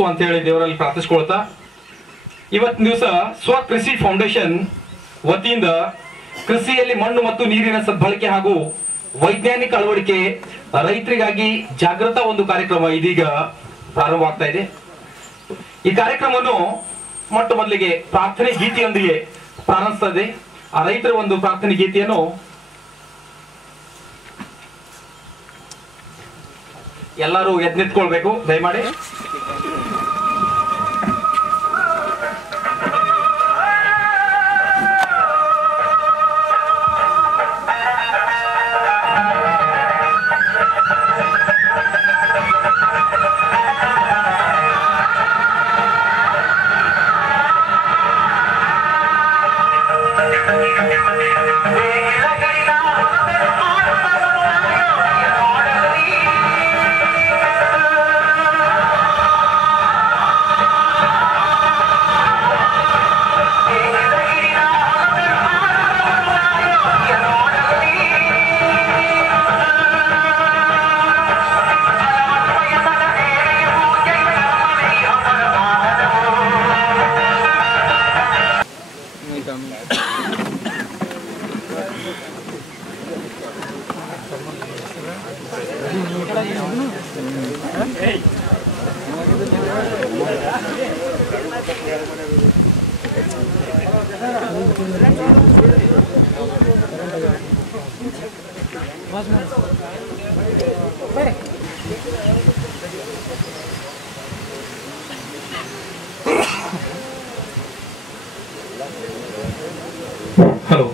ನಡೆಸು ಅಂತ ಹೇಳಿ ದೇವರಲ್ಲಿ ಪ್ರಾರ್ಥಿಸ್ಕೊಳ್ತಾ ಇವತ್ತಿನ ದಿವಸ ಸ್ವಕೃಷಿ ಫೌಂಡೇಶನ್ ವತಿಯಿಂದ ಕೃಷಿಯಲ್ಲಿ ಮಣ್ಣು ಮತ್ತು ನೀರಿನ ಸದ್ಬಳಕೆ ಹಾಗೂ ವೈಜ್ಞಾನಿಕ ಅಳವಡಿಕೆ ರೈತರಿಗಾಗಿ ಜಾಗೃತ ಒಂದು ಕಾರ್ಯಕ್ರಮ ಇದೀಗ ಪ್ರಾರಂಭವಾಗ್ತಾ ಇದೆ. ಈ ಕಾರ್ಯಕ್ರಮವನ್ನು ಮೊಟ್ಟ ಮೊದಲಿಗೆ ಪ್ರಾರ್ಥನೆ ಗೀತೆಯೊಂದಿಗೆ ಪ್ರಾರಂಭಿಸ್ತಾ ಇದೆ. ಆ ರೈತರ ಒಂದು ಪ್ರಾರ್ಥನೆ ಗೀತೆಯನ್ನು ಎಲ್ಲರೂ ಎದ್ನೆತ್ಕೊಳ್ಬೇಕು ದಯಮಾಡಿ. ಹಲೋ.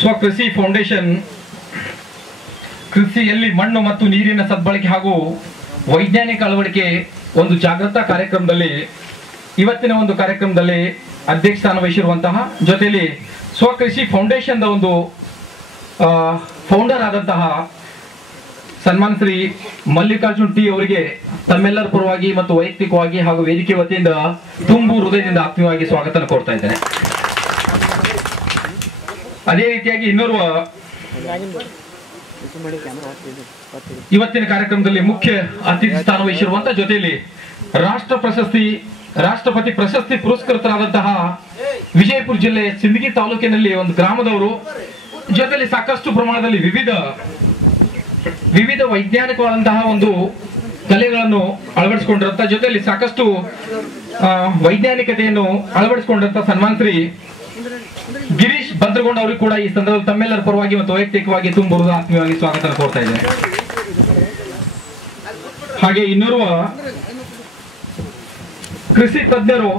ಸ್ವಕೃಷಿ ಫೌಂಡೇಶನ್ ಕೃಷಿಯಲ್ಲಿ ಮಣ್ಣು ಮತ್ತು ನೀರಿನ ಸದ್ಬಳಕೆ ಹಾಗೂ ವೈಜ್ಞಾನಿಕ ಅಳವಡಿಕೆ ಒಂದು ಜಾಗೃತ ಕಾರ್ಯಕ್ರಮದಲ್ಲಿ ಇವತ್ತಿನ ಒಂದು ಕಾರ್ಯಕ್ರಮದಲ್ಲಿ ಅಧ್ಯಕ್ಷ ಸ್ಥಾನ ವಹಿಸಿರುವಂತಹ ಜೊತೆಯಲ್ಲಿ ಸ್ವಕೃಷಿ ಫೌಂಡೇಶನ್ ಒಂದು ಫೌಂಡರ್ ಆದಂತಹ ಸನ್ಮಾನ್ ಶ್ರೀ ಮಲ್ಲಿಕಾರ್ಜುನ್ ಟಿ ಅವರಿಗೆ ತಮ್ಮೆಲ್ಲರ ಪರವಾಗಿ ಮತ್ತು ವೈಯಕ್ತಿಕವಾಗಿ ಹಾಗೂ ವೇದಿಕೆ ವತಿಯಿಂದ ತುಂಬು ಹೃದಯದಿಂದ ಆತ್ಮೀಯವಾಗಿ ಸ್ವಾಗತ ಕೋರ್ತಾ ಇದ್ದೇನೆ. ಅದೇ ರೀತಿಯಾಗಿ ಇನ್ನೋರ್ವ ಇವತ್ತಿನ ಕಾರ್ಯಕ್ರಮದಲ್ಲಿ ಮುಖ್ಯ ಅತಿಥಿ ಸ್ಥಾನ ವಹಿಸಿರುವಂತಹ ಜೊತೆಯಲ್ಲಿ ರಾಷ್ಟ್ರಪತಿ ಪ್ರಶಸ್ತಿ ಪುರಸ್ಕೃತರಾದಂತಹ ವಿಜಯಪುರ ಜಿಲ್ಲೆ ಸಿಂದಗಿ ತಾಲೂಕಿನಲ್ಲಿ ಒಂದು ಗ್ರಾಮದವರು, ಜೊತೆಯಲ್ಲಿ ಸಾಕಷ್ಟು ಪ್ರಮಾಣದಲ್ಲಿ ವಿವಿಧ ವೈಜ್ಞಾನಿಕವಾದಂತಹ ಒಂದು ಕಲೆಗಳನ್ನು ಅಳವಡಿಸಿಕೊಂಡಿರುವಂತಹ ಜೊತೆಯಲ್ಲಿ ಸಾಕಷ್ಟು ವೈಜ್ಞಾನಿಕತೆಯನ್ನು ಅಳವಡಿಸಿಕೊಂಡಿರುವಂತಹ ಸನ್ಮಾನ್ ಶ್ರೀ ಗಿರೀಶ್ ಭದ್ರಗೊಂಡ ಅವರಿಗೆ ಕೂಡ ಈ ಸಂದರ್ಭದಲ್ಲಿ ತಮ್ಮೆಲ್ಲರ ಪರವಾಗಿ ಮತ್ತು ವೈಯಕ್ತಿಕವಾಗಿ ತುಂಬ ಆತ್ಮೀಯವಾಗಿ ಸ್ವಾಗತ ಕೋರ್ತಾ ಇದ್ದೇನೆ. ಹಾಗೆ ಇನ್ನೋರ್ವ ಕೃಷಿ ತಜ್ಞರು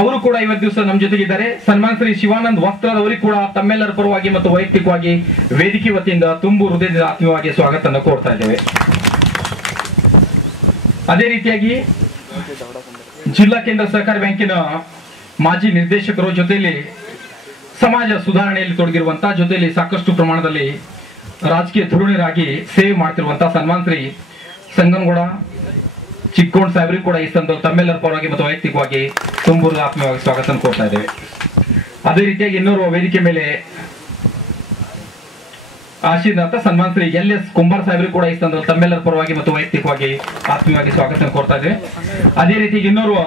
ಅವರು ಕೂಡ ಇವತ್ತು ದಿವಸ ನಮ್ಮ ಜೊತೆಗಿದ್ದಾರೆ. ಸನ್ಮಾನ್ ಶ್ರೀ ಶಿವಾನಂದ್ ವಸ್ತ್ರದ ಅವರಿಗೆ ಕೂಡ ತಮ್ಮೆಲ್ಲರ ಪರವಾಗಿ ಮತ್ತು ವೈಯಕ್ತಿಕವಾಗಿ ವೇದಿಕೆ ವತಿಯಿಂದ ತುಂಬು ಹೃದಯದಿಂದ ಆತ್ಮೀಯವಾಗಿ ಸ್ವಾಗತ ಕೋರ್ತಾ ಇದ್ದೇವೆ. ಅದೇ ರೀತಿಯಾಗಿ ಜಿಲ್ಲಾ ಕೇಂದ್ರ ಸಹಕಾರಿ ಬ್ಯಾಂಕಿನ ಮಾಜಿ ನಿರ್ದೇಶಕರು, ಜೊತೆಯಲ್ಲಿ ಸಮಾಜ ಸುಧಾರಣೆಯಲ್ಲಿ ತೊಡಗಿರುವಂತಹ, ಜೊತೆಯಲ್ಲಿ ಸಾಕಷ್ಟು ಪ್ರಮಾಣದಲ್ಲಿ ರಾಜಕೀಯ ಧುರೀಣರಾಗಿ ಸೇವೆ ಮಾಡ್ತಿರುವಂತಹ ಸನ್ಮಾನ್ ಶ್ರೀ ಸಂಗನಗೌಡ ಚಿಕ್ಕೋಣ್ ಸಾಹೇಬರಿಗೆ ಕೂಡ ಈ ಸಂದರ್ಭ ತಮ್ಮೆಲ್ಲರ ಪರವಾಗಿ ಮತ್ತು ವೈಯಕ್ತಿಕವಾಗಿ ತುಂಬು ಆತ್ಮೀಯವಾಗಿ ಸ್ವಾಗತ ಕೋರ್ತಾ ಇದ್ದೇವೆ. ಅದೇ ರೀತಿಯಾಗಿ ಇನ್ನೋರ್ವ ವೇದಿಕೆ ಮೇಲೆ ಆಶೀರ್ವಾದ ಸನ್ಮಾನ್ ಶ್ರೀ LS ಕುಂಬಾರ್ ಸಾಹೇಬರಿಗೆ ಕೂಡ ಈ ಸಂದರ್ಭ ತಮ್ಮೆಲ್ಲರ ಪರವಾಗಿ ಮತ್ತು ವೈಯಕ್ತಿಕವಾಗಿ ಆತ್ಮೀಯವಾಗಿ ಸ್ವಾಗತ ಕೋರ್ತಾ ಇದ್ದೇವೆ. ಅದೇ ರೀತಿಯಾಗಿ ಇನ್ನೋರ್ವ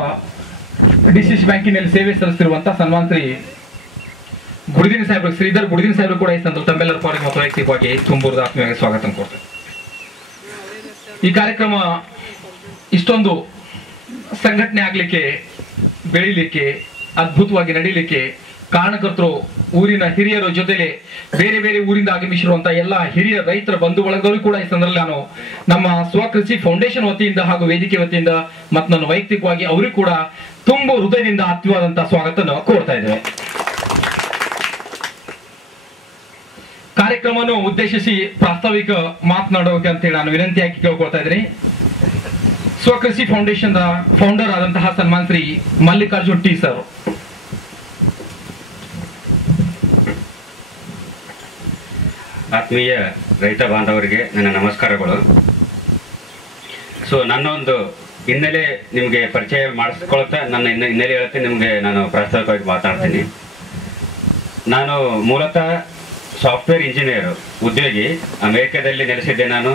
DCC ಬ್ಯಾಂಕಿನಲ್ಲಿ ಸೇವೆ ಸಲ್ಲಿಸುತ್ತಿರುವಂತಹ ಸನ್ಮಾನ್ ಶ್ರೀ ಗುಡಿದಿನ ಸಾಹೇಬರು, ಶ್ರೀಧರ್ ಗುಡಿದಿನ ಸಾಹೇಬರು ಕೂಡ ಈ ಸಂದರ್ಭ ತಮ್ಮೆಲ್ಲರ ಪರವಾಗಿ ಮತ್ತು ವೈಯಕ್ತಿಕವಾಗಿ ತುಂಬುವುದು ಆತ್ಮೀಯವಾಗಿ ಸ್ವಾಗತ ಕೋರ್ತಾರೆ. ಈ ಕಾರ್ಯಕ್ರಮ ಇಷ್ಟೊಂದು ಸಂಘಟನೆ ಆಗ್ಲಿಕ್ಕೆ, ಬೆಳಿಲಿಕ್ಕೆ, ಅದ್ಭುತವಾಗಿ ನಡೀಲಿಕ್ಕೆ ಕಾರಣಕರ್ತರು ಊರಿನ ಹಿರಿಯರ ಜೊತೆಲೆ ಬೇರೆ ಬೇರೆ ಊರಿಂದ ಆಗಮಿಸಿರುವಂತಹ ಎಲ್ಲ ಹಿರಿಯ ರೈತರ ಬಂಧು ಬಳಗದವರು ಕೂಡ ಈ ಸಂದರ್ಭದಲ್ಲಿ ನಾನು ನಮ್ಮ ಸ್ವಕೃಷಿ ಫೌಂಡೇಶನ್ ವತಿಯಿಂದ ಹಾಗೂ ವೇದಿಕೆ ವತಿಯಿಂದ ಮತ್ತು ನನ್ನ ವೈಯಕ್ತಿಕವಾಗಿ ಅವರಿಗೂ ಕೂಡ ತುಂಬ ಹೃದಯದಿಂದ ಆತ್ಮೀಯವಾದಂತಹ ಸ್ವಾಗತ ಕೋರ್ತಾ ಇದ್ದೇವೆ. ಕಾರ್ಯಕ್ರಮವನ್ನು ಉದ್ದೇಶಿಸಿ ಪ್ರಾಸ್ತಾವಿಕ ಮಾತನಾಡೋಕೆ ಅಂತ ಹೇಳಿ ನಾನು ವಿನಂತಿಯಾಗಿ ಕೇಳ್ಕೊಳ್ತಾ ಇದ್ದೀನಿ. ಸ್ವಕೃಷಿ ಫೌಂಡೇಶನ್ ಫೌಂಡರ್ ಆದಂತಹ ಸನ್ಮಾನ್ ಶ್ರೀ ಮಲ್ಲಿಕಾರ್ಜುನ್ ಟಿ ಸರ್. ಆತ್ಮೀಯ ರೈತ ಬಾಂಧವರಿಗೆ ನನ್ನ ನಮಸ್ಕಾರಗಳು. ನನ್ನ ಒಂದು ಹಿನ್ನೆಲೆ ನಿಮಗೆ ಪರಿಚಯ ಮಾಡಿಸ್ಕೊಳ್ತಾ ನನ್ನ ಹಿನ್ನೆಲೆ ಹೇಳ್ತೀನಿ, ನಿಮಗೆ ನಾನು ಪ್ರಾಸ್ತಾವಿಕವಾಗಿ ಮಾತಾಡ್ತೀನಿ. ನಾನು ಮೂಲತಃ ಸಾಫ್ಟ್ವೇರ್ ಇಂಜಿನಿಯರ್ ಉದ್ಯೋಗಿ, ಅಮೆರಿಕದಲ್ಲಿ ನೆಲೆಸಿದ್ದೆ. ನಾನು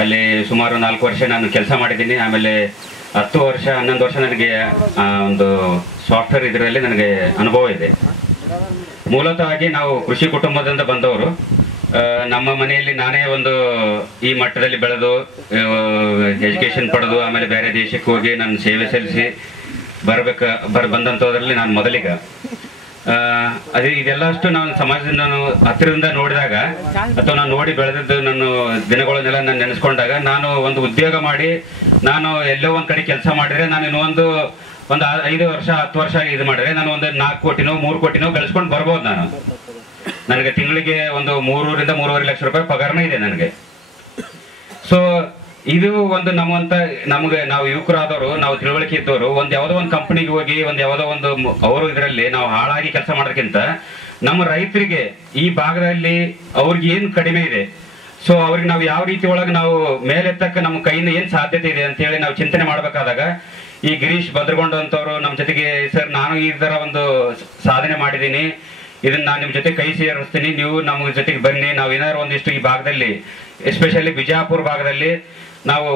ಅಲ್ಲಿ ಸುಮಾರು 4 ವರ್ಷ ನಾನು ಕೆಲಸ ಮಾಡಿದ್ದೀನಿ. ಆಮೇಲೆ 10 ವರ್ಷ 11 ವರ್ಷ ನನಗೆ ಒಂದು ಸಾಫ್ಟ್ವೇರ್ ಇದರಲ್ಲಿ ನನಗೆ ಅನುಭವ ಇದೆ. ಮೂಲತಃವಾಗಿ ನಾವು ಕೃಷಿ ಕುಟುಂಬದಿಂದ ಬಂದವರು. ನಮ್ಮ ಮನೆಯಲ್ಲಿ ನಾನೇ ಒಂದು ಈ ಮಟ್ಟದಲ್ಲಿ ಬೆಳೆದು ಎಜುಕೇಶನ್ ಪಡೆದು ಆಮೇಲೆ ಬೇರೆ ದೇಶಕ್ಕೆ ಹೋಗಿ ನಾನು ಸೇವೆ ಸಲ್ಲಿಸಿ ಬಂದಂಥದ್ರಲ್ಲಿ ನಾನು ಮೊದಲಿಗ. ಅದೇ ಇದೆಲ್ಲ ಅಷ್ಟು ನಾನು ಸಮಾಜದಿಂದ ನಾನು ಹತ್ತಿರದಿಂದ ನೋಡಿದಾಗ ಅಥವಾ ನಾನು ನೋಡಿ ಬೆಳೆದದ್ದು ನಾನು ದಿನಗಳನ್ನೆಲ್ಲ ನಾನು ನೆನೆಸ್ಕೊಂಡಾಗ ನಾನು ಒಂದು ಉದ್ಯೋಗ ಮಾಡಿ ನಾನು ಎಲ್ಲೋ ಒಂದ್ ಕಡೆ ಕೆಲಸ ಮಾಡಿದ್ರೆ ನಾನು ಇನ್ನೊಂದು 5 ವರ್ಷ 10 ವರ್ಷ ಇದು ಮಾಡಿದ್ರೆ ನಾನು ಒಂದು 4 ಕೋಟಿನೋ 3 ಕೋಟಿನೋ ಗಳಿಸ್ಕೊಂಡು ಬರ್ಬೋದು. ನನಗೆ ತಿಂಗಳಿಗೆ ಒಂದು 3 ರಿಂದ 3.5 ಲಕ್ಷ ರೂಪಾಯಿ ಪಗಾರನೇ ಇದೆ ನನಗೆ. ಸೊ ಇದು ಒಂದು ನಮಗೆ ನಾವು ಯುವಕರಾದವರು, ನಾವು ತಿಳುವಳಿಕೆ ಇದ್ದವರು ಯಾವುದೋ ಒಂದು ಕಂಪನಿಗೆ ಹೋಗಿ ಯಾವುದೋ ಒಂದು ಅವರು ಇದರಲ್ಲಿ ನಾವು ಹಾಳಾಗಿ ಕೆಲಸ ಮಾಡೋದಕ್ಕಿಂತ ನಮ್ಮ ರೈತರಿಗೆ ಈ ಭಾಗದಲ್ಲಿ ಅವ್ರಿಗೆ ಏನು ಕಡಿಮೆ ಇದೆ, ಸೊ ಅವ್ರಿಗೆ ನಾವು ಯಾವ ರೀತಿ ಒಳಗೆ ನಾವು ಮೇಲೆತ್ತಕ್ಕೆ ನಮ್ಮ ಕೈಯಿಂದ ಏನ್ ಸಾಧ್ಯತೆ ಇದೆ ಅಂತ ಹೇಳಿ ನಾವು ಚಿಂತನೆ ಮಾಡ್ಬೇಕಾದಾಗ ಈ ಗಿರೀಶ್ ಭದ್ರಗೊಂಡು ಅಂತವ್ರು ನಮ್ಮ ಜೊತೆಗೆ, ಸರ್ ನಾನು ಈ ತರ ಒಂದು ಸಾಧನೆ ಮಾಡಿದ್ದೀನಿ, ಇದನ್ನ ನಾನು ನಿಮ್ ಜೊತೆ ಕೈ ಸೇರಿಸ್ತೀನಿ, ನೀವು ನಮ್ಮ ಜೊತೆಗೆ ಬನ್ನಿ, ನಾವು ಏನಾದ್ರು ಒಂದಿಷ್ಟು ಈ ಭಾಗದಲ್ಲಿ ಎಸ್ಪೆಷಲಿ ಬಿಜಾಪುರ ಭಾಗದಲ್ಲಿ ನಾವು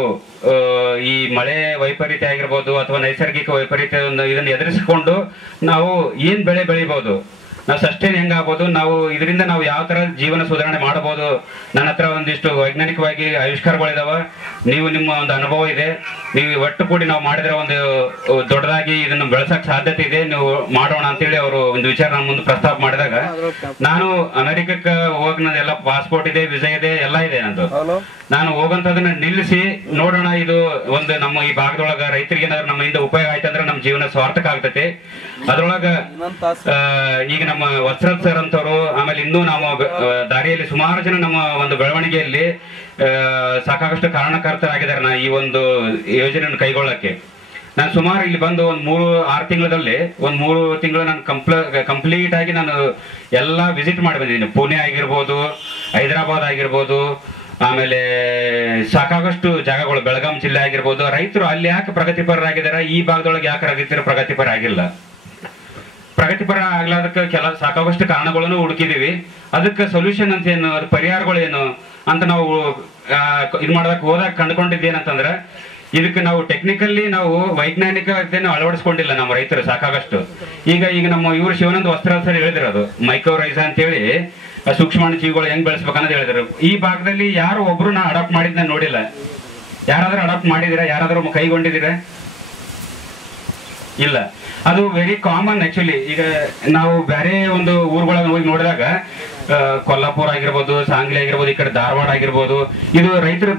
ಈ ಮಳೆ ವೈಪರೀತ್ಯ ಆಗಿರ್ಬೋದು ಅಥವಾ ನೈಸರ್ಗಿಕ ವೈಪರೀತ್ಯ ಇದನ್ನು ಎದುರಿಸಿಕೊಂಡು ನಾವು ಏನ್ ಬೆಳೆ ಬೆಳಿಬಹುದು, ನಾವು ಸಸ್ಟೈನ್ ಹೆಂಗಾಗ್ಬೋದು, ನಾವು ಇದರಿಂದ ನಾವು ಯಾವ ತರ ಜೀವನ ಸುಧಾರಣೆ ಮಾಡಬಹುದು. ನನ್ನ ಹತ್ರ ಒಂದಿಷ್ಟು ವೈಜ್ಞಾನಿಕವಾಗಿ ಆವಿಷ್ಕಾರಗಳಿದಾವ, ನೀವು ನಿಮ್ಮ ಒಂದು ಅನುಭವ ಇದೆ, ನೀವು ಒಟ್ಟು ಕೂಡಿ ನಾವು ಮಾಡಿದ್ರೆ ಒಂದು ದೊಡ್ಡದಾಗಿ ಇದನ್ನು ಬೆಳೆಸಕ್ ಸಾಧ್ಯತೆ ಇದೆ, ನೀವು ಮಾಡೋಣ ಅಂತೇಳಿ ಅವರು ಒಂದು ವಿಚಾರ ನನ್ನ ಮುಂದೆ ಪ್ರಸ್ತಾಪ ಮಾಡಿದಾಗ ನಾನು ಅಮೆರಿಕಕ್ಕೆ ಹೋಗಿ ನಂದೆಲ್ಲ ಪಾಸ್ಪೋರ್ಟ್ ಇದೆ, ವಿಸಾ ಇದೆ, ಎಲ್ಲ ಇದೆ ನಂದು. ನಾನು ಹೋಗಂತದನ್ನ ನಿಲ್ಲಿಸಿ ನೋಡೋಣ, ಇದು ಒಂದು ನಮ್ಮ ಈ ಭಾಗದೊಳಗ ರೈತರಿಗೆ ಏನಾದ್ರು ನಮ್ಮಿಂದ ಉಪಯೋಗ ಆಯ್ತಂದ್ರೆ ನಮ್ಮ ಜೀವನ ಸಾರ್ಥಕ ಆಗ್ತೈತಿ. ಅದ್ರೊಳಗ ಈಗ ನಮ್ಮ ವತ್ಸರತ್ ಸರ್ ಅಂತವ್ರು, ಆಮೇಲೆ ಇನ್ನೂ ನಾವು ದಾರಿಯಲ್ಲಿ ಸುಮಾರು ಜನ ನಮ್ಮ ಒಂದು ಬೆಳವಣಿಗೆಯಲ್ಲಿ ಸಾಕಷ್ಟು ಕಾರಣಕರ್ತರಾಗಿದ್ದಾರೆ ಈ ಒಂದು ಯೋಜನೆಯನ್ನು ಕೈಗೊಳ್ಳಕ್ಕೆ. ನಾನು ಸುಮಾರು ಇಲ್ಲಿ ಬಂದು ಒಂದು 3-6 ತಿಂಗಳಲ್ಲಿ ಒಂದು 3 ತಿಂಗಳು ನಾನು ಕಂಪ್ಲೀಟ್ ಆಗಿ ನಾನು ಎಲ್ಲ ವಿಸಿಟ್ ಮಾಡಿ ಬಂದಿದ್ದೀನಿ. ಪುಣೆ ಆಗಿರ್ಬೋದು, ಹೈದರಾಬಾದ್ ಆಗಿರ್ಬೋದು, ಆಮೇಲೆ ಸಾಕಾಗಷ್ಟು ಜಾಗಗಳು, ಬೆಳಗಾಂ ಜಿಲ್ಲೆ ಆಗಿರ್ಬೋದು. ರೈತರು ಅಲ್ಲಿ ಯಾಕೆ ಪ್ರಗತಿಪರರಾಗಿದ್ದಾರೆ, ಈ ಭಾಗದೊಳಗೆ ಯಾಕೆ ರೈತರು ಪ್ರಗತಿಪರ ಆಗಿಲ್ಲ, ಪ್ರಗತಿಪರ ಆಗ್ಲಾದಕ್ಕೆ ಸಾಕಾಗಷ್ಟು ಕಾರಣಗಳನ್ನು ಹುಡುಕಿದೀವಿ. ಅದಕ್ಕೆ ಸೊಲ್ಯೂಷನ್ ಅಂತ ಏನು, ಅದು ಪರಿಹಾರಗಳೇನು ಅಂತ ನಾವು ಇದು ಮಾಡೋದಕ್ಕೆ ಹೋದಾಗ ಕಂಡುಕೊಂಡಿದ್ದೇನಂತಂದ್ರೆ, ಇದಕ್ಕೆ ನಾವು ಟೆಕ್ನಿಕಲ್ಲಿ ನಾವು ವೈಜ್ಞಾನಿಕತೆಯನ್ನು ಅಳವಡಿಸ್ಕೊಂಡಿಲ್ಲ ನಮ್ಮ ರೈತರು ಸಾಕಾಗಷ್ಟು. ಈಗ ನಮ್ಮ ಇವರು ಶಿವಾನಂದ ವಸ್ತ್ರಾಲ್ ಸರ್ ಹೇಳಿದಿರೋದು ಮೈಕ್ರೋರೈಸಾ ಅಂತೇಳಿ ಸೂಕ್ಷ್ಮಾಣು ಜೀವಿಗಳು ಹೆಂಗ್ ಬೆಳೆಸ್ಬೇಕನ್ನೋದು ಹೇಳಿದ್ರು. ಈ ಭಾಗದಲ್ಲಿ ಯಾರು ಒಬ್ರು ನಾ ಅಡಾಪ್ಟ್ ಮಾಡಿದ್ನ ನೋಡಿಲ್ಲ. ಯಾರಾದ್ರೂ ಅಡಾಪ್ಟ್ ಮಾಡಿದಿರಾ, ಯಾರಾದ್ರೂ ಕೈಗೊಂಡಿದ್ದೀರಾ? ಇಲ್ಲ. ಅದು ವೆರಿ ಕಾಮನ್ ಆಕ್ಚುಲಿ. ಈಗ ನಾವು ಬೇರೆ ಒಂದು ಊರುಗಳನ್ನು ಹೋಗಿ ನೋಡಿದಾಗ ಕೊಲ್ಲಾಪುರ ಆಗಿರ್ಬೋದು, ಸಾಂಗ್ಲಿ ಆಗಿರ್ಬೋದು, ಈ ಕಡೆ ಧಾರವಾಡ ಆಗಿರ್ಬೋದು, ಇದು ರೈತರು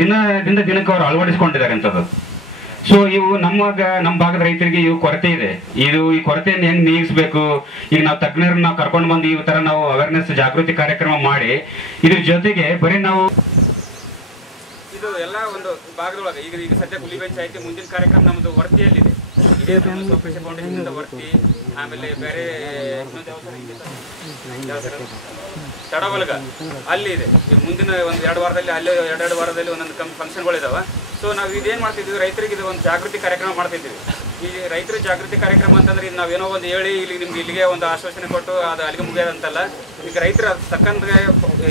ದಿನಕ್ಕೆ ಅವರು ಅಳವಡಿಸ್ಕೊಂಡಿದ್ದಾರೆ ಅಂತದ್ದು. ಸೊ ಇವು ನಮ್ಮ ಭಾಗದ ರೈತರಿಗೆ ಇವು ಕೊರತೆ ಇದೆ. ಈ ಕೊರತೆಯನ್ನು ಹೆಂಗ್ ನೀಗಿಸ್ಬೇಕು, ಈಗ ನಾವು ತಜ್ಞರನ್ನ ನಾವು ಕರ್ಕೊಂಡು ಬಂದು ಈ ತರ ನಾವು ಅವೇರ್ನೆಸ್ ಜಾಗೃತಿ ಕಾರ್ಯಕ್ರಮ ಮಾಡಿ ಇದ್ರ ಜೊತೆಗೆ ಬರೀ ನಾವು ಇದು ಎಲ್ಲ ಒಂದು ಭಾಗದೊಳಗೆ ಈಗ ಸದ್ಯ ಹುಲಿ ಪಂಚಾಯತಿ ಮುಂದಿನ ಕಾರ್ಯಕ್ರಮ ನಮ್ಮದು ವರ್ತಿಯಲ್ಲಿದೆ. ಇದೇ ಫೌಂಡೇಶನ್ ವರ್ತಿ, ಆಮೇಲೆ ಬೇರೆ ತಡವಲ್ಗ ಅಲ್ಲಿ ಇದೆ. ಮುಂದಿನ ಒಂದು 2 ವಾರದಲ್ಲಿ ಅಲ್ಲಿ 2 ವಾರದಲ್ಲಿ ಒಂದೊಂದು ಫಂಕ್ಷನ್ಗಳಿದಾವೆ. ಸೊ ನಾವು ಇದೇನು ಮಾಡ್ತಿದ್ವಿ, ರೈತರಿಗೆ ಇದು ಒಂದು ಜಾಗೃತಿ ಕಾರ್ಯಕ್ರಮ ಮಾಡ್ತಿದ್ವಿ. ಈ ರೈತರ ಜಾಗೃತಿ ಕಾರ್ಯಕ್ರಮ ಅಂತಂದ್ರೆ ಇದು ನಾವೇನೋ ಒಂದು ಹೇಳಿ ಇಲ್ಲಿಗೆ ಒಂದು ಆಶ್ವಾಸನೆ ಕೊಟ್ಟು ಅದು ಅಲ್ಲಿಗೆ ಮುಗಿಯೋದಂತಲ್ಲ. ಈಗ ರೈತರ ತಕ್ಕಂಗೆ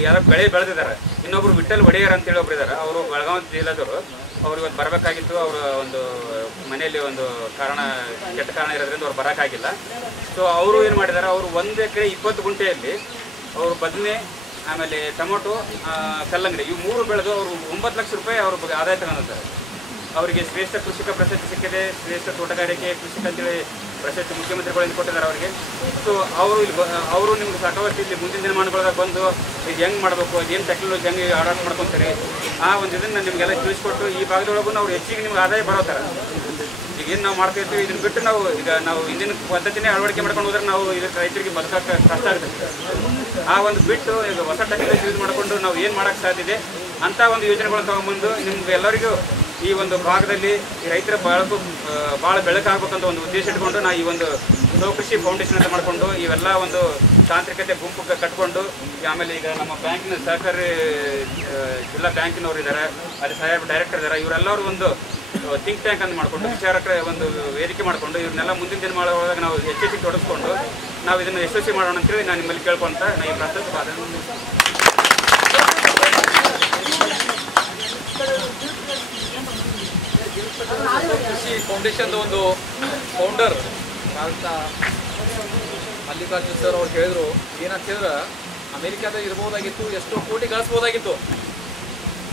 ಯಾರೋ ಬೆಳೆ ಬೆಳೆದಿದ್ದಾರೆ. ಇನ್ನೊಬ್ರು ವಿಠಲ್ ಒಡೆಯರ್ ಅಂತೇಳಿ ಒಬ್ರು ಇದ್ದಾರೆ, ಅವರು ಬೆಳಗಾವಿ ಜಿಲ್ಲೆದವರು. ಅವ್ರು ಇವತ್ತು ಬರಬೇಕಾಗಿತ್ತು, ಅವರ ಒಂದು ಮನೆಯಲ್ಲಿ ಒಂದು ಕೆಟ್ಟ ಕಾರಣ ಇರೋದ್ರಿಂದ ಅವ್ರು ಬರೋಕ್ಕಾಗಿಲ್ಲ. ಸೊ ಅವರು ಏನು ಮಾಡಿದ್ದಾರೆ, ಅವರು 1 ಎಕರೆ 20 ಗುಂಟೆಯಲ್ಲಿ ಅವರು ಬದನೆ, ಆಮೇಲೆ ಟೊಮೊಟೊ, ಕಲ್ಲಂಗಡಿ ಇವು 3 ಬೆಳೆದು ಅವರು 9 ಲಕ್ಷ ರೂಪಾಯಿ ಅವ್ರ ಆದಾಯ ತಗೊಂಡಿದ್ದಾರೆ. ಅವರಿಗೆ ಶ್ರೇಷ್ಠ ಕೃಷಿಕ ಪ್ರಶಸ್ತಿ ಸಿಕ್ಕಿದೆ, ಶ್ರೇಷ್ಠ ತೋಟಗಾರಿಕೆ ಕೃಷಿಕ ಅಂತೇಳಿ ಪ್ರಶಸ್ತಿ ಮುಖ್ಯಮಂತ್ರಿಗಳಿಂದ ಕೊಟ್ಟಿದ್ದಾರೆ ಅವರಿಗೆ. ಸೊ ಅವರು ನಿಮ್ಗೆ ಸಾಕಷ್ಟು ಇಲ್ಲಿ ಮುಂದಿನ ದಿನಮಾನಗಳಾಗ ಬಂದು ಇದು ಹೆಂಗೆ ಮಾಡಬೇಕು, ಅದೇನು ಟೆಕ್ನಾಲಜಿ ಹೆಂಗೆ ಅಡಾಪ್ಟ್ ಮಾಡ್ಕೊತಾರೆ, ಆ ಒಂದು ಇದನ್ನು ನಿಮಗೆಲ್ಲ ತಿಳಿಸ್ಕೊಟ್ಟು ಈ ಭಾಗದೊಳಗೂ ನಾವು ಹೆಚ್ಚಿಗೆ ನಿಮ್ಗೆ ಆದಾಯ ಬರೋತಾರೆ. ಈಗ ಏನು ನಾವು ಮಾಡ್ತಾ ಇರ್ತೀವಿ, ಇದನ್ನ ಬಿಟ್ಟು ನಾವು ಹಿಂದಿನ ಪದ್ಧತಿನೇ ಅಳವಡಿಕೆ ಮಾಡ್ಕೊಂಡು ಹೋದ್ರೆ ನಾವು ಇದಕ್ಕೆ ರೈತರಿಗೆ ಬದುಕಕ್ಕೆ ಕಷ್ಟ ಆಗುತ್ತೆ. ಆ ಒಂದು ಬಿಟ್ಟು ಈಗ ಹೊಸ ಟೆಕ್ನಾಲಜಿ ಯೂಸ್ ಮಾಡಿಕೊಂಡು ನಾವು ಏನು ಮಾಡೋಕ್ಕೆ ಸಾಧ್ಯ ಇದೆ ಅಂಥ ಒಂದು ಯೋಜನೆಗಳನ್ನ ತೊಗೊಂಬಂದು ನಿಮ್ಗೆ ಎಲ್ಲರಿಗೂ ಈ ಒಂದು ಭಾಗದಲ್ಲಿ ಈ ರೈತರ ಭಾಳ ಬೆಳಕಾಗಬೇಕಂತ ಒಂದು ಉದ್ದೇಶ ಇಟ್ಕೊಂಡು ನಾವು ಈ ಒಂದು ಕೃಷಿ ಫೌಂಡೇಶನ್ ಅಂತ ಮಾಡಿಕೊಂಡು ಇವೆಲ್ಲ ಒಂದು ತಾಂತ್ರಿಕತೆ ಗುಂಪು ಕಟ್ಕೊಂಡು, ಆಮೇಲೆ ಈಗ ನಮ್ಮ ಬ್ಯಾಂಕಿನ ಸಹಕಾರಿ ಜಿಲ್ಲಾ ಬ್ಯಾಂಕಿನವರು ಇದ್ದಾರೆ, ಅಲ್ಲಿ ಸಹಾಯ ಡೈರೆಕ್ಟರ್ ಇದ್ದಾರೆ, ಇವರೆಲ್ಲರೂ ಒಂದು ಥಿಂಕ್ ಟ್ಯಾಂಕ್ ಅಂತ ಮಾಡಿಕೊಂಡು ವಿಚಾರಕ್ಕೆ ಒಂದು ವೇದಿಕೆ ಮಾಡಿಕೊಂಡು ಇವ್ರನ್ನೆಲ್ಲ ಮುಂದಿನ ದಿನ ಮಾಡೋದಾಗ ನಾವು ಹೆಚ್ಚೆಚ್ಚಿಗೆ ತೊಡಗಿಸ್ಕೊಂಡು ನಾವು ಇದನ್ನು ಯಶಸ್ವಿ ಮಾಡೋಣ ಅಂತೇಳಿ ನಾನು ನಿಮ್ಮಲ್ಲಿ ಕೇಳ್ಕೊಂತ ನಾನು ಈ ಪ್ರಸ್ತುತ ಕೃಷಿ ಫೌಂಡೇಶನ್ ಒಂದು ಫೌಂಡರ್ ಮಲ್ಲಿಕಾರ್ಜುನ್ ಸರ್ ಅವ್ರು ಹೇಳಿದ್ರು, ಏನಂತ ಹೇಳಿದ್ರೆ ಅಮೇರಿಕಾದಾಗ ಇರ್ಬೋದಾಗಿತ್ತು, ಎಷ್ಟೋ ಕೋಟಿ ಗಳಿಸ್ಬೋದಾಗಿತ್ತು,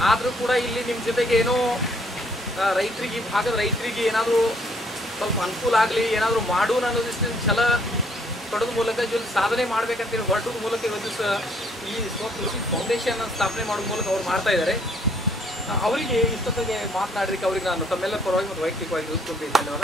ಆದರೂ ಕೂಡ ಇಲ್ಲಿ ನಿಮ್ಮ ಜೊತೆಗೆ ಏನೋ ರೈತರಿಗೆ, ಈ ಭಾಗದ ರೈತರಿಗೆ ಏನಾದರೂ ಸ್ವಲ್ಪ ಅನುಕೂಲ ಆಗಲಿ, ಏನಾದರೂ ಮಾಡೋಣ ಅನ್ನೋದಿಷ್ಟು ಛಲ ತೊಡದ ಮೂಲಕ ಜೊತೆ ಸಾಧನೆ ಮಾಡ್ಬೇಕಂತೇಳಿ ಹೊರಟದ ಮೂಲಕ ಇವತ್ತು ದಿವಸ ಈ ಸ್ವಕೃಷಿ ಫೌಂಡೇಶನ್ ಸ್ಥಾಪನೆ ಮಾಡೋ ಮೂಲಕ ಅವ್ರು ಮಾಡ್ತಾ ಇದ್ದಾರೆ. ಅವರಿಗೆ ಇಷ್ಟೊತ್ತಿಗೆ ಮಾತನಾಡಲಿಕ್ಕೆ ಅವ್ರಿಗೆ ನಾನು ತಮ್ಮೆಲ್ಲರ ಪರವಾಗಿ ಮತ್ತು ವೈಯಕ್ತಿಕವಾಗಿ ಧನ್ಯವಾದ.